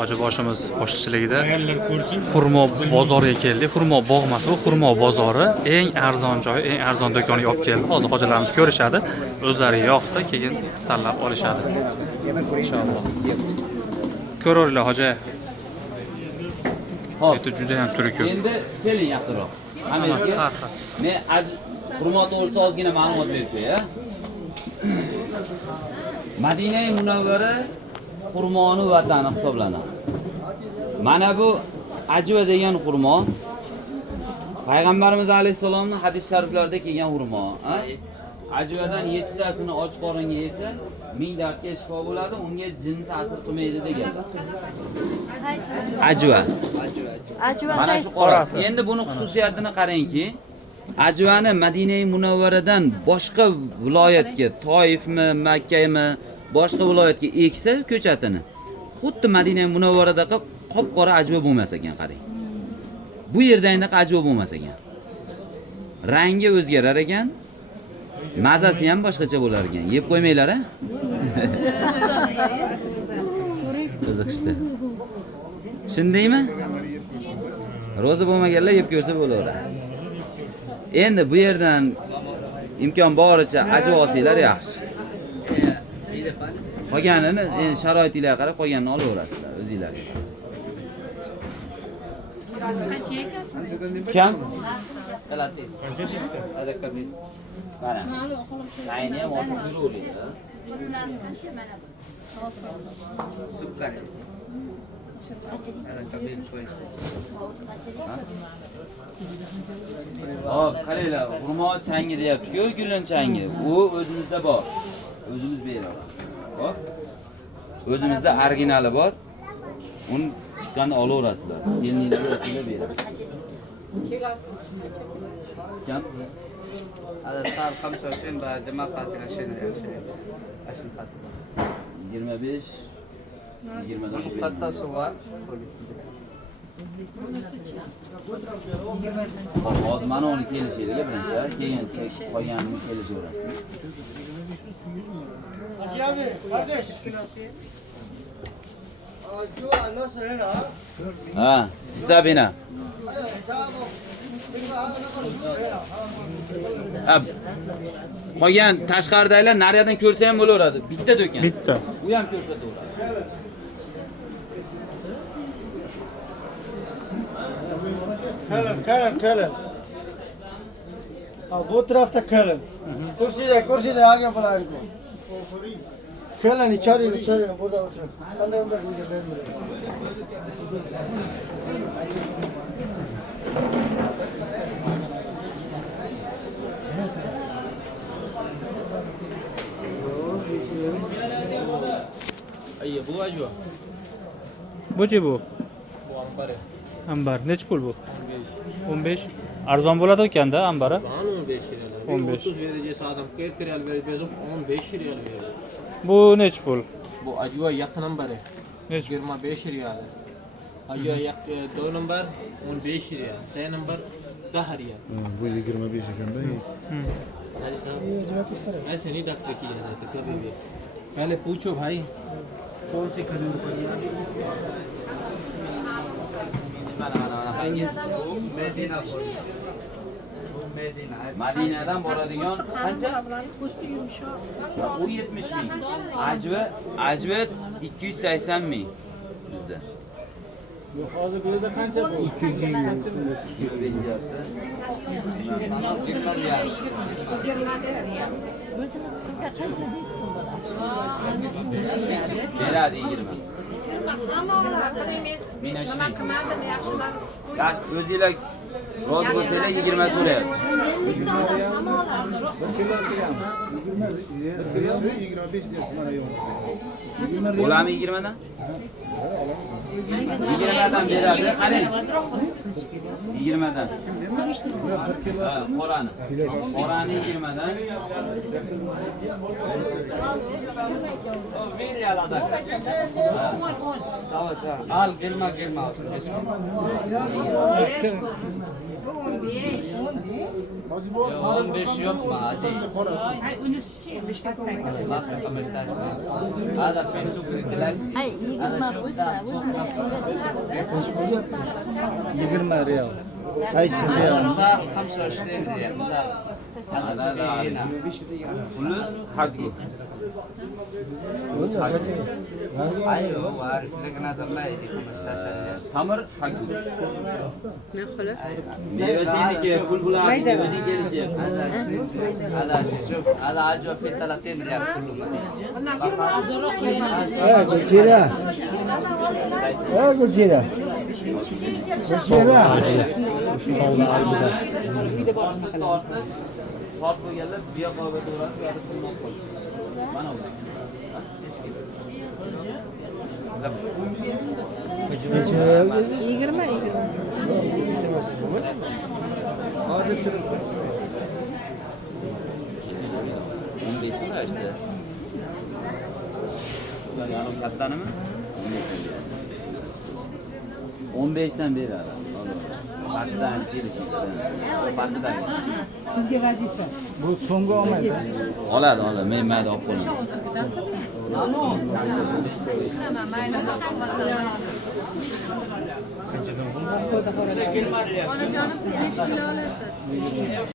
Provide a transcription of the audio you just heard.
Hoji boshimiz boshchiligida xurmo bozoriga keldik. Xurmo bog' emas, bu xurmo bozori. Eng arzon joyi, eng arzon do'koniga olib keldi. Hozir hojilarimiz ko'rishadi. O'zlari yoqsa, keyin tanlab olishadi. Inshaalloh. Ko'ringlar hoji. Hop. Bu juda ham turi ko'p. Endi keling yaqinroq. Hammasiga men xurmo to'g'risida ozgina ma'lumot berib qo'yay. Madina Munavvara xurmoni vatani hisoblanadi. Mana bu ajva degan xurmo Payg'ambarimiz alayhisolamning hadis shariflarida kelgan xurmo. Ajvadan 7 tasini och qoringa yesa 1000 dardga shifo bo'ladi, unga jin ta'sir qilmaydi deganlar. Ajva. Mana shu qorasi. Endi buni xususiyatini qarangki, ajvani Madina Munavvaradan boshqa viloyatga, Toifmi, Makkami, boshqa viloyatga eksa ko'chatini, xuddi Madina Munavvaradaqa qop-qora ajva bo'lmas ekan, qarang. Bu yerda endi ajva bo'lmas ekan. Rangi o'zgarar ekan. Mazasi ham boshqacha bo'lar ekan. Yeb qo'ymanglar-a? Qiziqishdi. Shundaymi? Roza bo'lmaganlar yeb ko'rsa bo'laveradi. Endi bu yerdan imkon boricha ajva olsanglar yaxshi. Qolganini endi sharoitingizga qarab qolganini olaverasizlar o'zingizlarga. Kam? Qancha deb? Mana. Ayni ham ochib yuraveradi. Super. Hop, qaranglar, xurmo changi deyapti-ku, gulin changi. U o'zimizda bor. O'zimiz beramiz. Hop. O'zimizda originali bor. Uni chiqqanda olaverasizlar. Kelininglarga o'tib beramiz. Kam? هذا صار 25 بجماعة فاتن 20 25 20 قطة صور hozir mana uni kelishinglarga birinchi, keyin qolganini kelishaverasiz. Abi, kardeş. Acua nasıl ya? Ha, hisobina. Qolgan tashqaridagilar nariyadan ko'rsa ham bo'laveradi. Bitta do'kon. Bitta. U ham ko'rsataveradi. Kalın. Bu tarafta kalın. Kurside आगे बुला इनको. Kalın içeri burada otur. Sen de burada أيه بو أجوا Bu-chi bu? بو أمبارة Ambar. Nech pul bu? 15. Arzon bo'ladi ekanda ambari? Lan 15 riyal. 15. 30 vereceğiz adam 40 riyal vereceğiz 15 riyal vereceğiz. Bu nech pul? Bu acıva yakın ambarı Nech pul? 25 riyal. Acıva yak 2 number 15 riyal. 3 number 10 riyal. Bu 25 ekanda. भाई साहब ऐसे नहीं डॉक्टर किया जाता कभी भी पहले पूछो भाई कौन सी खजूर पड़ी Madinadan boradigan qancha? U 70 ming. Ajva 280 ming bizda. Hozir bu yerda qancha bu? 25 deyapti. O'zimiz pulga qancha deysiz Beradi 20. Mina nima qilmadim yaxshilar. O'zinglar rozi bo'lsanglar 20 so'rayapti. 25 diye bana yok. Bo'ladimi 20 dan? 20 dan beradi. Qarang. 20 dan. Qorani. Qorani 20 dan. Ver ya lada. Tamam. Al gelma. Bu 15. 15 yok mu hadi? Ay, unutçu. Hadi Facebook relax. Ay, 20 o'sa. 20 riyal. Qaysi riyal? 25 riyal. Plus haqi. Ayo, var tilakna damlaydi 15 riyal. Tamir haqi. Mevziniki pul bulan mevzin kelishdi. Hadi şu. Hadi acı fitala 10 riyal kullu. Gulchira. Gulchira. Hot bo'lganlar biya qo'yib turadi, yo'q qilmoq qol. Mana bu. İşte. Yani kattanımı? 15'ten beri adam. Pastdan kelishdi. Pastdan. Sizga vazifa. Bu so'nggi olmaydi. Oladi, men mayda olib qo'yaman. Mayli, onajonim siz necha kilo olasiz?